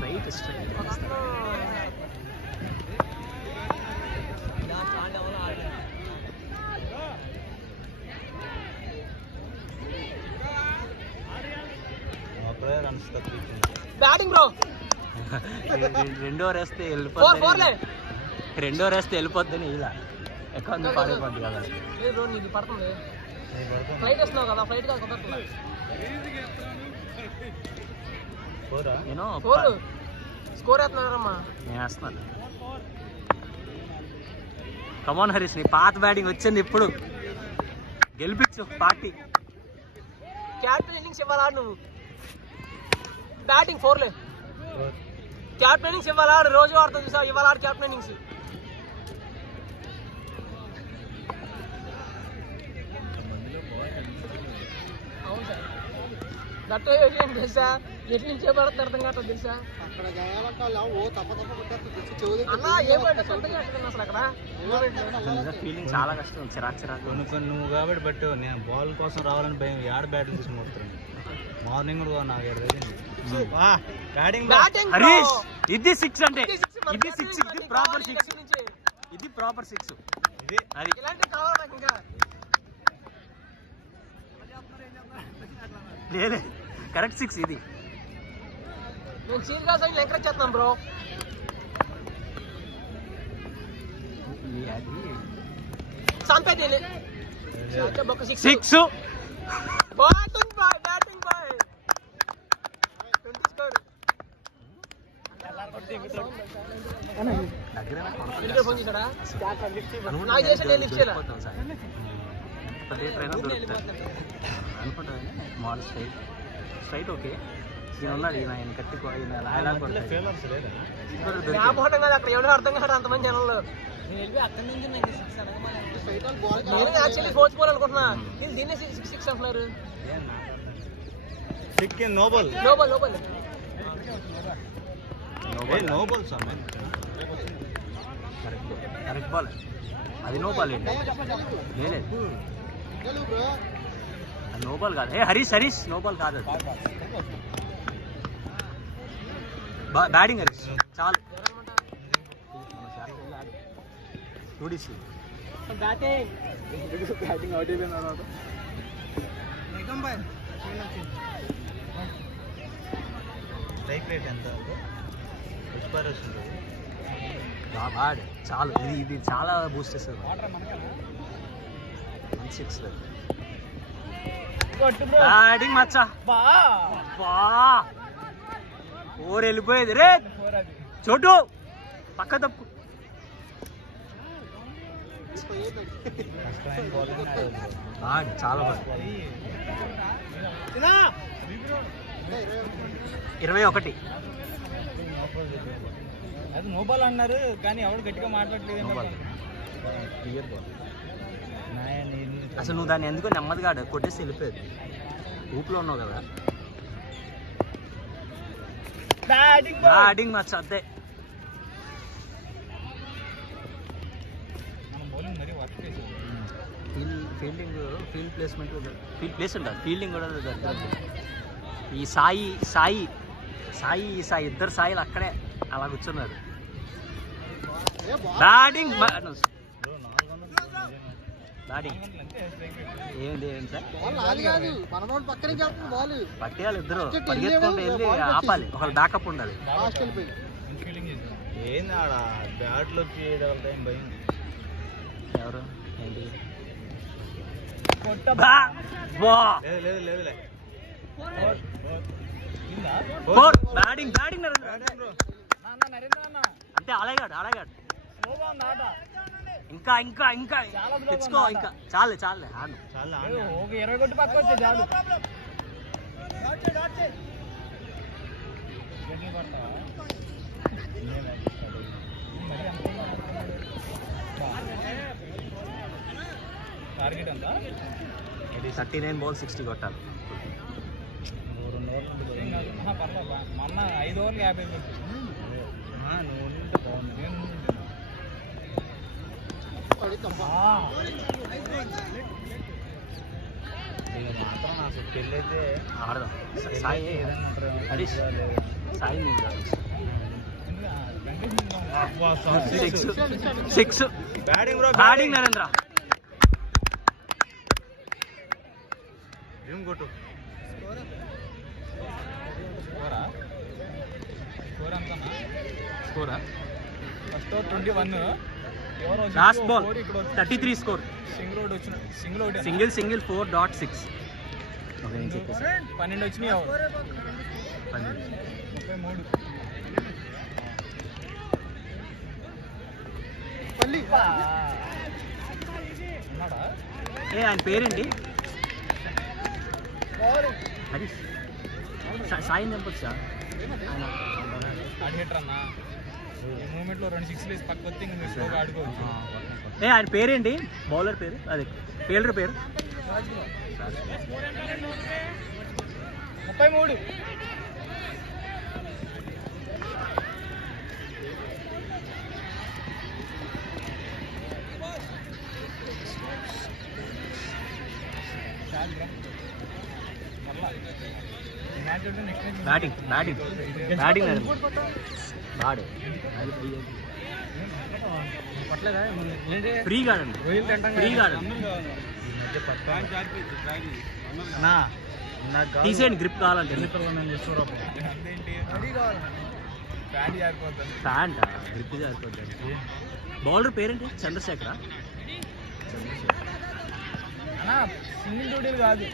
Straight batting bro. రెండో వేస్తే వెళ్ళిపోద్దని ఇలా ఎక్కువ పాడైపోద్ది కదా. లేదు బ్రో, నీకు పడుతుంది. ఫ్లైట్ వేస్తున్నావు కదా, ఫ్లైట్ కాదు కుదరట్లా. నేను స్కోర్ వేస్తున్నారమ్మా. నేను వేస్తున్నాను. కమాన్ హరీష్, నీ పాత బ్యాటింగ్ వచ్చింది ఇప్పుడు, గెలిపించు పార్టీ. క్యాప్టెన్ ఇన్నింగ్స్ ఇవ్వాలా నువ్వు? బ్యాటింగ్ 4 క్యాప్టెన్ ఇన్నింగ్స్ ఇవ్వాలా? రోజు ఆడుతుంది సార్, ఇవాళ ఆడు క్యాప్టెన్ ఇన్నింగ్స్. అవును సార్, గట్ట తెలుసా, ఎటు నుంచే పడుతుంది అర్థం కావట్లేదు తెలుసా. అన్నా ఏం పడుతుంది అర్థం కావట్లేదు అసలు అక్కడ. ఫీలింగ్ చాలా కష్టం, చిరాకు. నువ్వు కాబట్టి బట్ నేను బాల్ కోసం రావాలని భయం. ఆడ బ్యాటింగ్ తీసుకుంటున్నాను. మార్నింగ్ కూడా నాకు హరీష్, ఇది 6 అంటే ఇది 6. ఇది ప్రాపర్ 6. ఇది ప్రాపర్ 6. ఇది అది ఇలాంటి కావాలి నాకు ఇంకా. లేదు, కరెక్ట్ 6 ఇది. నేను సీరియస్గా అసలు ఎంకరేజ్ చేస్తున్నాం బ్రో. సంపేది 6. Batting boy, batting boy. 20 score. Phone చేశాడా? నాకు చేసి నేను లిఫ్ట్ చేయాలి అనుకుంటా. మాల్ స్ట్రైట్ ఓకే. ఈయన ఉన్నాడు, ఈయన కట్టి జ్ఞాపకం కాదు, అక్కడ ఎవరో అర్థం కాదు అంతమంది జనంలో. నేను యాక్చువల్లీ ఫోర్త్ బాల్ అనుకుంటున్నా, దీన్ని 6 అంటున్నారు. No ball correct ball. అది నో బాల్ ఏంటి? లేదు, నో బాల్ కాదు. హరీష్ నో బాల్ కాదు. బ్యాటింగ్ హరీష్ చాలు. బ్యాటింగ్ అవుట్ అయిపోయిన తర్వాత స్ట్రైక్ రేట్ ఎంత? చాలు. ఇది చాలా బూస్ట్ చేస్తుంది. 1-6 బ్యాటింగ్ మచ్చా. ఓవర్ వెళ్ళిపోయేది రే. చోటు పక్క తప్పు. చాలా బాగుంది. 21. అది నోబాల్ అన్నారు కానీ ఎవరు గట్టిగా మాట్లాడలేదు. అసలు నువ్వు దాన్ని ఎందుకో నెమ్మదిగా కొట్టేసి వెళ్ళిపోయేది. ఊపిలో ఉన్నావు కదా. బ్యాటింగ్ మచ్చ అంతే. ఫీల్డ్ ప్లేస్మెంట్ ఫీల్డింగ్ కూడా దొరకదు. ఈ సాయి ఇద్దరు సాయిలు అక్కడే అలా కూర్చున్నారు. బ్యాటింగ్ ఏంది సార్, పట్టేయాలి ఇద్దరు, పరిగెత్తుకుంటూ వెళ్ళి ఆపాలి. ఒకళ్ళు బ్యాకప్ ఉండాలి. ఏంది ఆడ బ్యాట్లో భయం. ఎవరు ఏంటి? బ్యాటింగ్ అంటే అలాగాడు ఇంకా తెచ్చుకో. ఇంకా చాలే ఆడు. 20 కొట్టి పక్క వచ్చే చాలు. టార్గెట్ ఎంత? 39 balls 60 కొట్టాలి. మొన్న 5 ఓవర్లు 50 మాత్రం అసలు పెళ్ళైతే ఆడదాం. Sai Harish Sai six 6 batting Narendra. ఏం కొట్టు స్కోరా first 21 last ball 33 score. Single 4.6. 12 వచ్చినాయి. 33. ఆయన పేరేంటి? అది సాయి నెంబర్సా? మూమెంట్లో 2 6 వేసి పక్క వస్తే ఇంకా స్లోగా ఆడుకోవచ్చు. ఆయన పేరేంటి? బౌలర్ పేరు, అదే ఫీల్డర్ పేరు? 33. బ్యాటింగ్ ఫ్రీగా తీసేయండి. గ్రిప్ కావాలంటే ప్యాంట్ గ్రిప్ జారిపోతుంది. బౌలర్ పేరేంటి? చంద్రశేఖరా? సింగిల్ డ్యూటీలు కాదు.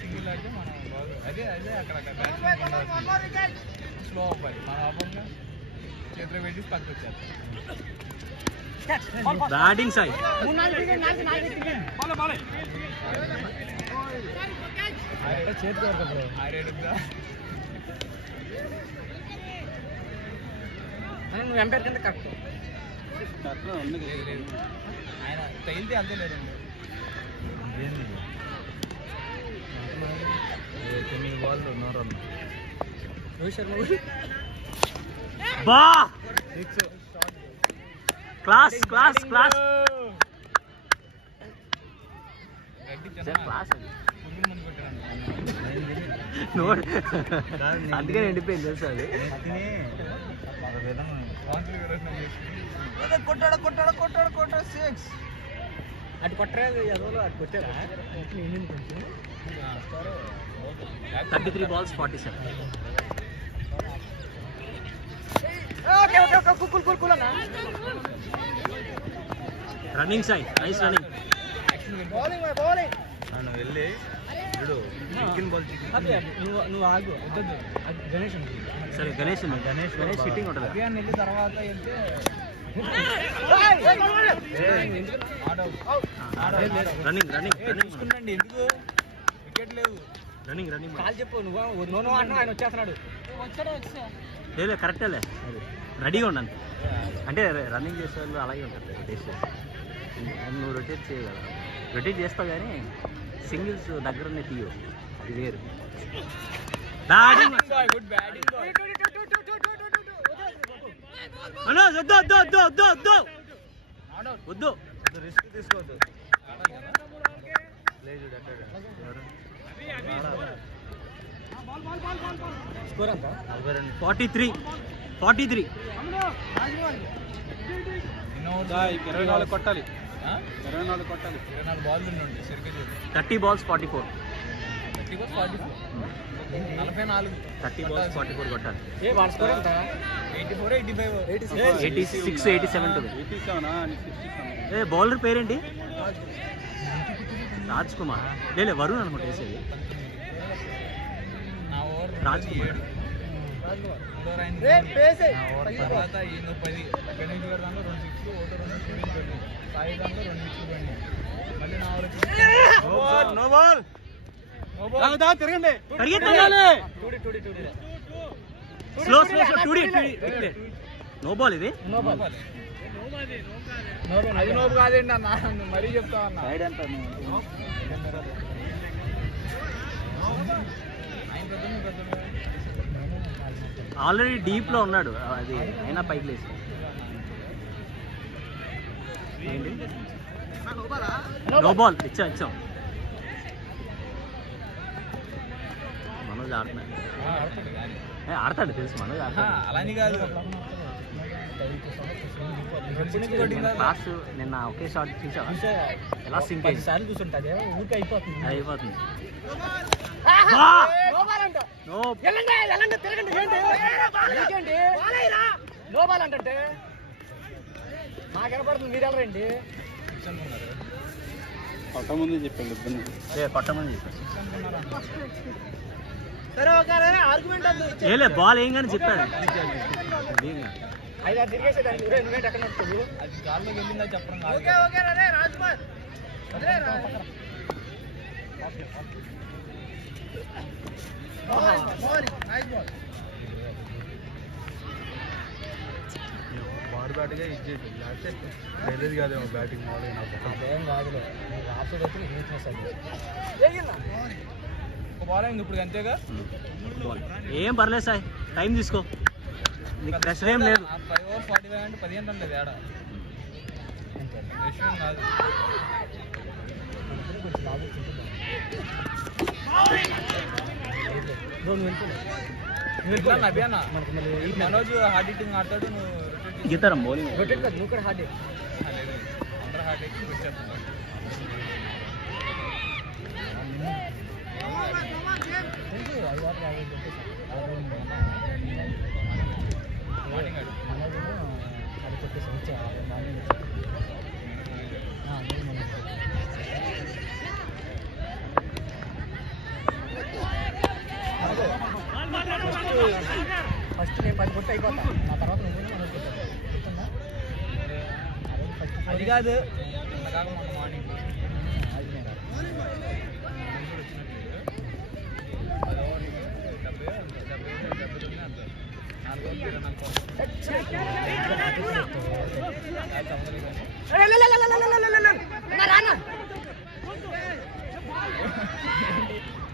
సింగిల్ ఆడితే మనం అదే అక్కడ స్లో అవ్వాలి. మన అవ్వగా చేతిలో పెట్టి పక్కకు వచ్చేస్తాం. బ్యాటింగ్ సాయి. చేతికి నువ్వు ఎంపైర్ కింద కరెక్ట్. ఆయన తగిలితే అంతే లేదండి. 9 బాల్ 100 రన్. రోహిత్ శర్మ బా క్లాస్ అందుకని ఎండిపోయింది తెలుసు. అది కొట్టాడు 6 అటు కొట్టలేదు. ఎదవలో అటు కొట్టారా? 33 balls 47. Running Sai, nice running. వెళ్ళి నువ్వు ఆగు. గణేష్ సరే గణేష్ సిట్టింగ్ ఉంటుంది. వెళ్ళి తర్వాత వెళ్తే రన్నింగ్ తీసుకుంటండి. ఎందుకు వికెట్ లేవు. రన్నింగ్ కాల్ చెప్పు. నువ్వు అన్నా ఆయన వచ్చేస్తున్నాడు. లేదు కరెక్టేలే, రెడీగా ఉన్నాను. అంటే రన్నింగ్ చేసే వాళ్ళు అలాగే ఉంటుంది. నువ్వు రొటేట్ చేయగల, రొటేట్ చేస్తావు కానీ సింగిల్స్ దగ్గరనే తీయవు, అది వేరు. బ్యాటింగ్ వద్దు, రిస్క్ తీసుకోవద్దు. 43. 24 కొట్టాలి. 24 బాల్ ఉండండి. 30 balls 44. 44 44 30 balls 44 కొట్టాలి. 84 85 86 87 ఏ బౌలర్ పేరేంటి? రాజ్ కుమార్. లేదు వరుణ్ అనుకుంటా వేసేది. రాజ్ కుమార్. తర్వాత 10 గణేష్ గారి దాంట్లో 2 6 ఓటో 2 6 సాయి దాంట్లో 2 6 మళ్ళీ నా వాళ్ళకి తిరగండి. Slow no ball. ఇది అది నోపు కాదండి అన్న, మరీ చెప్తా అన్న. ఆల్రెడీ డీప్లో ఉన్నాడు, అది అయినా పైకి లేచి. ఏంటి నో బాల్ ఇచ్చాం. మనోజ్ ఆడుతున్నాడు, ఆడతాడు తెలుసు మనోజ్ ఆడతాడు. అలాని కాదు, క్లాస్ నిన్న ఒకే షాట్ చూసావా ఎలా సింక్ సార్లు చూస్తుంటుంది ఊరికే అయిపోతుంది. అయిపోతుంది. నో బాల్ అంటే నాకు వినపడుతుంది, మీరు ఎవరండి? కొట్టముందు చెప్పండి ఇబ్బంది. కొట్టమని చెప్పాడు. సరే ఓకే ఆర్గ్యుమెంట్ ఏలే బాల్ ఏం కానీ చెప్పాడు. అయితే తిరిగేసేదాన్ని ఎక్కడ నడుస్తుంది? అది గాల్లోకి వెళ్ళిందా చెప్పడం కాదు. బార్ బ్యాట్గా ఇచ్చేది లేకపోతే వెళ్ళేది కాదేమో బ్యాటింగ్ మామూలుగా. అదేం కాదులే, రాసుడు వచ్చి నీట్నెస్ అది. ఒక బాల్ అయింది ఇప్పుడు అంతేగా. ఏం పర్లేదు సార్, టైం తీసుకో, నీకు ప్రెషర్ ఏం లేదు. 5 ఓవర్ 45 అంటే 15 రన్ లేదు ఏడా విషయం కాదు. అభియానా మనోజ్ హార్డ్ హిట్టింగ్ ఆడతాడు, నువ్వు గీతారం బౌలింగ్ రొటేట్ కాదు, నువ్వు కూడా హార్డ్ లేదు అందరూ హార్డ్ హిట్టింగ్ వచ్చేస్తున్నారు. మార్నింగ్ ఆడు ఫస్ట్ నేను 10 కొట్టి అయిపోతా, నా తర్వాత నువ్వు గుర్తుందా? అది కాదు కాక మొన్న మార్నింగ్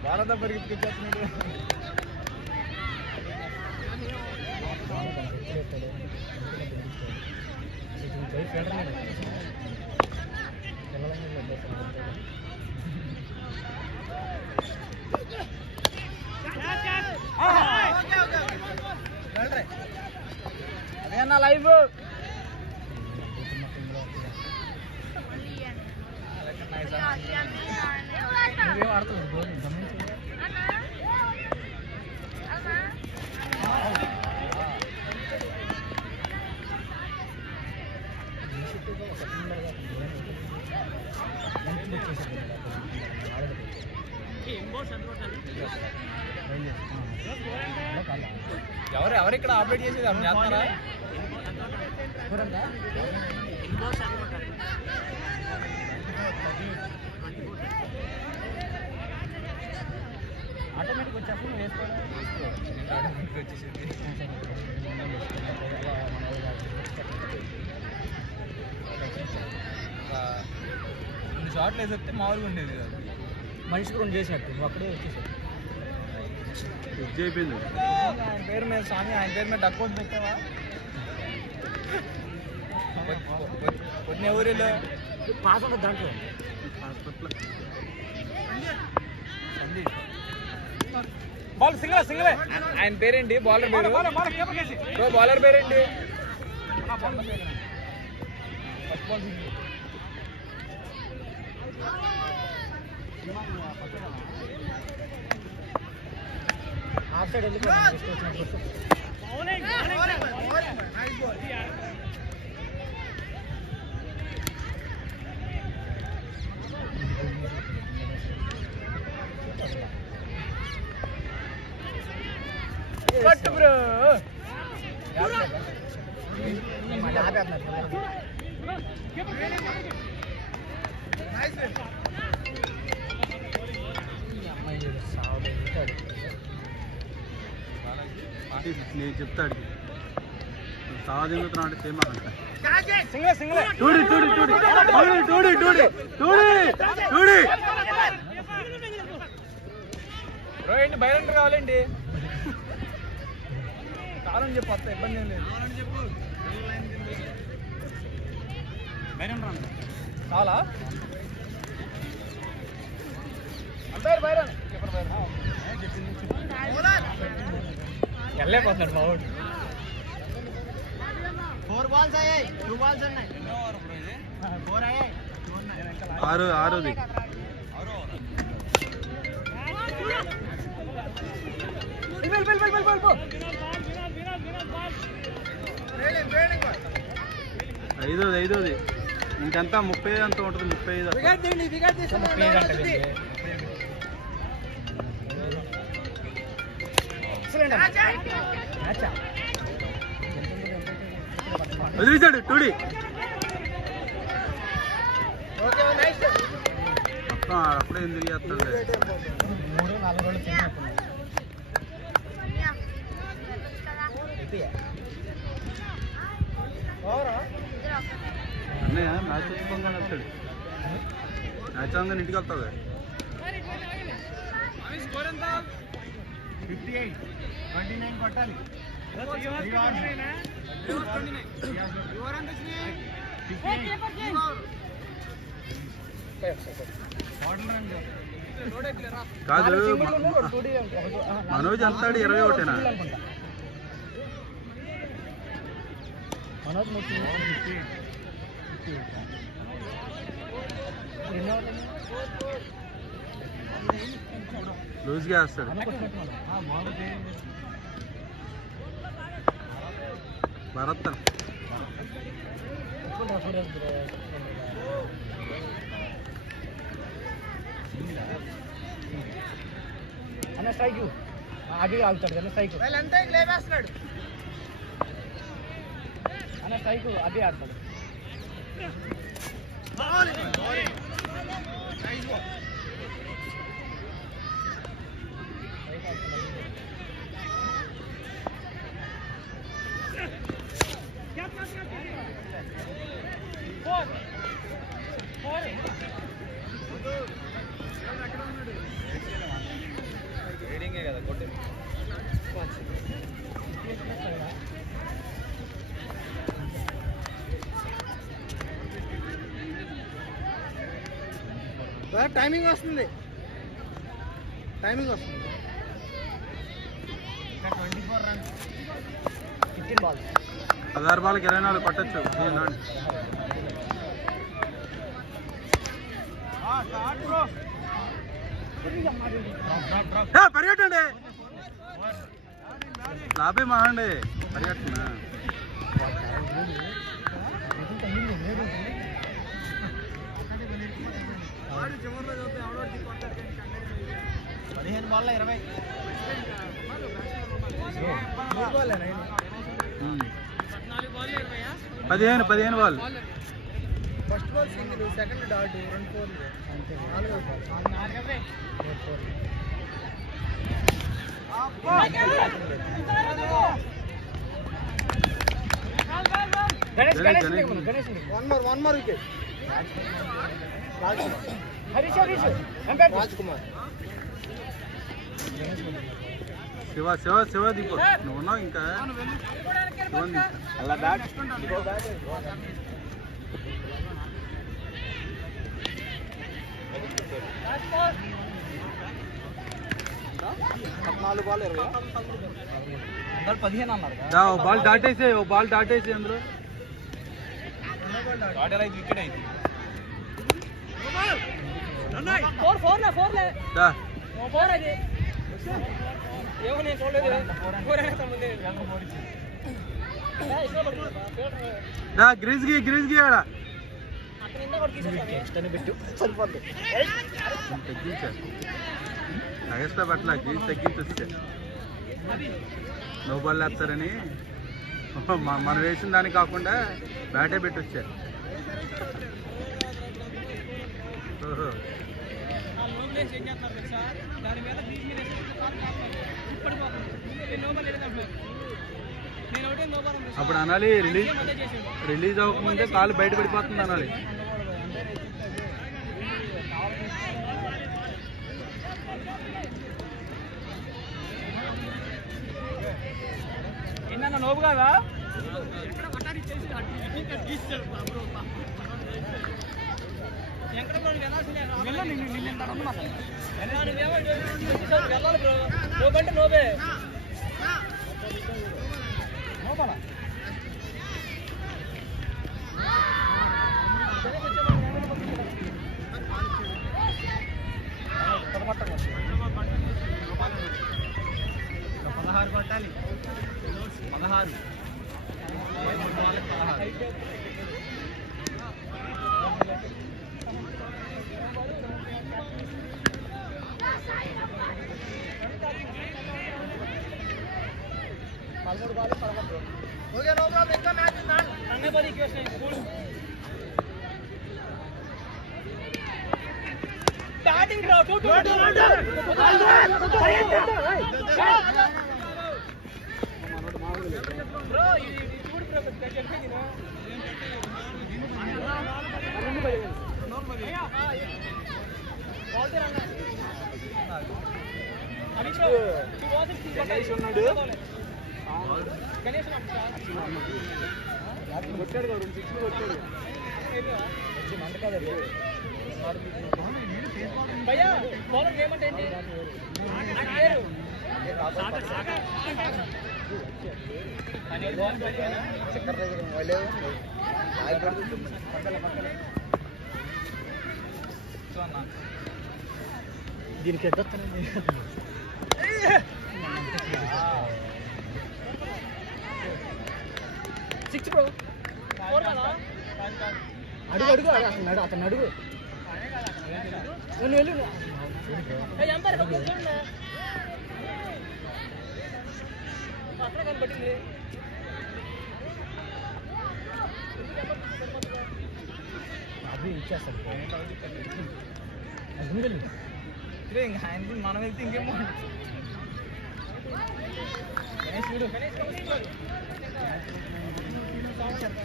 భారత పరిగెత్తుకొచ్చేస్తున్నాడు. అదేనా లైవ్ నువ్వేం ఆడుతున్నావు? ఎవరు ఇక్కడ ఆపరేట్ చేసేది అప్పుడు చేస్తారా? ఆటోమేటిక్ వచ్చేప్పుడు వచ్చేసింది. రెండు షాట్లు వేసేస్తే మామూలుగా ఉండేది కాదు. మనిషికి 2 చేసినట్టు నువ్వు అక్కడే వచ్చేసావు. అయిపోయింది. ఆయన పేరు మీద స్వామి, ఆయన పేరు మీద డక్కోట్ పెట్టావా? కొన్ని ఎవరిలో పాస్ ఉండదు దాంట్లో. బాల్ సింగిలే. ఆయన పేరేంటి? బౌలర్ పేరు బౌలర్ పేరేంటి? First ball single. Of side వెళ్ళి కట్టు బ్రో. నేను చెప్తాడు సాధింగుతున్నాడు చేయమంట. సింగిలే. బ్రో ఏంటి బయట కావాలండి? కావాలని చెప్పి వస్తా, ఇబ్బంది ఏం లేదు. చాలా అంపైర్ బైరన్ కీపర్ బైరన్ వెళ్ళలేకపోతున్నాడు మా వాడు. 4 balls అయ్యాయి, 2 balls ఉన్నాయి. 4 అయ్యాయి, 6ది ఐదోది ఇంకంతా 30 అంత ఉంటుంది. 35 వదిలేశాడు టూడి మొత్తం అప్పుడే ఎందుకు చేస్తాడు. 3-4 రోజులు తిన్నప్పుడు అన్నయ్య మ్యాచ్ చూసుకోగానే వస్తాడు. మ్యాచ్ అవగానే ఇంటికి వస్తుంది. 58, 29 కొట్టాలి. కాదు మనోజ్ అంతాడు 21. మనోజ్ లూజ్గా వేస్తాడు. భరత్ అన్న స్ట్రైక్ అది ఆగుతాడు కదా స్ట్రైక్ అన్న స్ట్రైక్ అది ఆడతాడు. కదా కొట్టే టైమింగ్ వస్తుంది 24 రన్స్ 15 balls 16 బాల్కి 24 కొట్టచ్చు. పరిగెట్టండి లాభే మాండి పరిగెట్టున్నా. పదిహేను ball 20 15 ball. First ball single, second dot, 2 4 అంతే. 4 one more wicket. Harish Raj Kumar Shiva Deepu నువ్వు ఉన్నావు ఇంకా అలా బ్యాట్ 14 బాల్ 20 15 అన్నారు. బాల్ దాటేసి అందులో వికెట్ అయింది. 4 అది ఏమో నేను చూడలేదు. గ్రీజ్కి ఆడ పెట్టు సరిపోద్ది. తగ్గించారు ఎక్స్ట్రా పట్ల గ్రీజ్ తగ్గించొచ్చే. నో బాల్ వేస్తారని మనం వేసిన దానికి కాకుండా బ్యాటే పెట్టొచ్చారు. ఓహో అప్పుడు అనాలి రిలీజ్ అవ్వకముందే కాలు బయట పడిపోతుంది అనాలి. నోపు కదా నోబంటే నోబే నోపాలా పదహారు కొట్టాలి 16 బ్యాటింగ్ రా బ్రో ఇది చూడు బ్రో చెప్పేది గణేష్ ఉన్నాడు కొట్టాడు కదా 2 6 కొట్టాడు మంట కాదండి భయ్యా బౌలర్ ఏమంటే ఏంటి పేరు చక్కర దగ్గర వాళ్ళే దీనికి ఎద్దొస్తానండి సిక్స్ బ్రో అడుగు అడుగు అతను అతను అడుగు వెళ్ళు అక్కడ కనబట్టింది అది ఇచ్చేస్తాడు ఇంకా ఆయన మనం వెళ్తే ఇంకేమో గణేష్ వీడు కొంచెం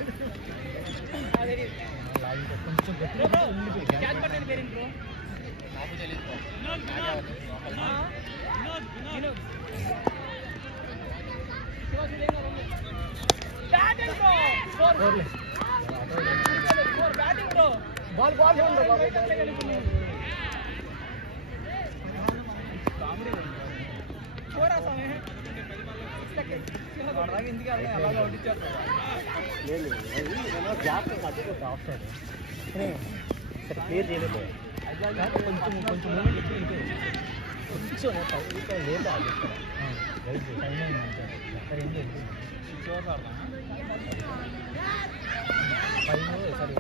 క్యాచ్ పట్టండి పేరు bro batting bro ball ball ఎందుకు అలాగే వడ్డించేస్తా సరే క్లియర్ చేయలేదు కొంచెం కొంచెం మూమెంట్ ఎక్కువ కొంచెం లేదు టైం సరే ఏం లేదు 6 అవర్స్ ఆడదాం పైన సరే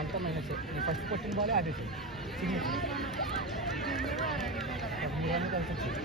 చెప్పడానికి వస్తుంది ఫస్ట్ కొట్టిన బాలే ఆడేసి మూడు కలిసి వచ్చింది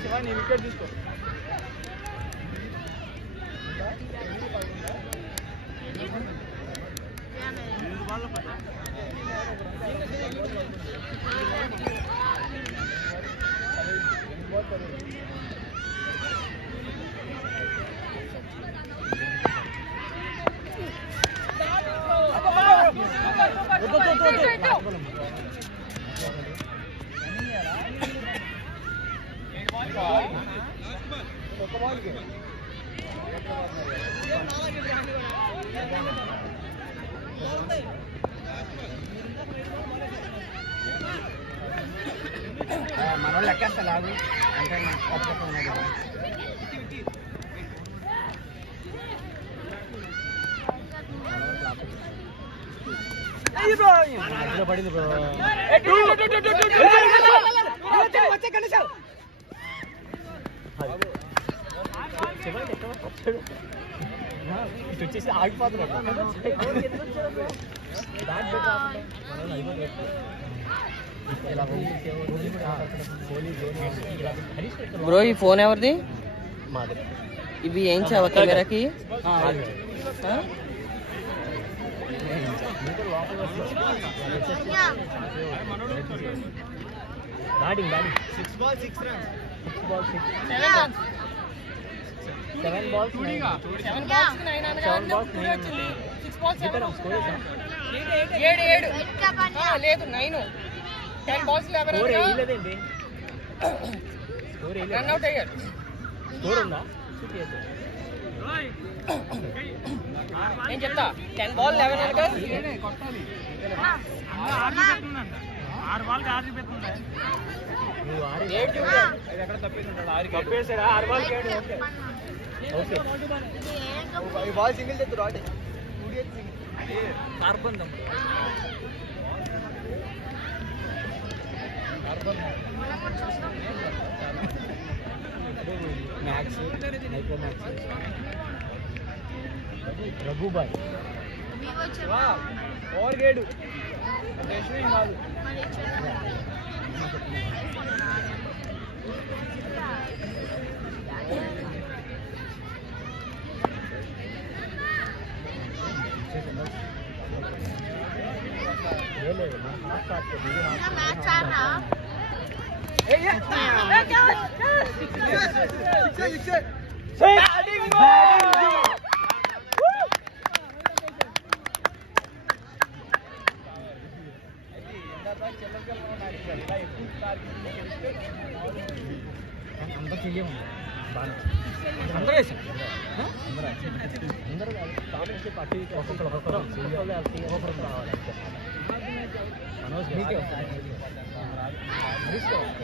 శివ నీ వికెట్ తీసుకో మనోళ్ళు లెక్కేస్తా లాగు అంటే మధ్యలో పడింది బ్రో. చివరికి ఎక్కడ వచ్చాడు? ఇటు వచ్చేసి ఆగిపోతున్నాడు. బ్రో ఈ ఫోన్ ఎవరిది? మాది. ఇవి ఏం చావా కెమెరాకి? Batting 6 balls 6 runs. 7 balls 9 లేదు 9 10 balls 11 రన్ అవుట్ అయ్యాడు. స్కోర్ ఉందా? నేను చెప్తా 10 ball 11 అనగా నువ్వు తప్పేసారా? 6 balls ఓకే. ఈ బాల్ సింగిల్ చేద్దు రాటే కార్బన్ మ్యాక్స్ మైక్రో మ్యాక్స్ రఘుబాయ్ ఓవర్ గేడు కాదు. అంత తెలియదు బాగా అందరూ వేసారు. అందరూ కాదు పట్టి ఒక్కొక్కరు రావాలి.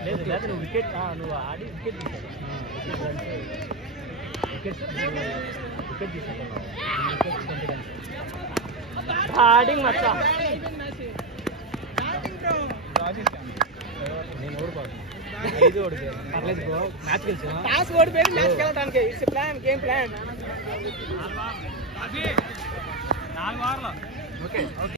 లేదు లేదా నువ్వు వికెట్ నువ్వు ఆడి వికెట్ తీసావు. వికెట్ తీసుకున్నావు. బ్యాటింగ్ మచ్చా నేను ఓడిపోతాను. 5 ఓడిపోయాను. పర్లేదు బ్రో, మ్యాచ్ గెలిచాను. టాస్ ఓడిపోయి మ్యాచ్ గెలవడానికి ఇట్స్ ప్లాన్, గేమ్ ప్లాన్. 4 వారాలు ఓకే.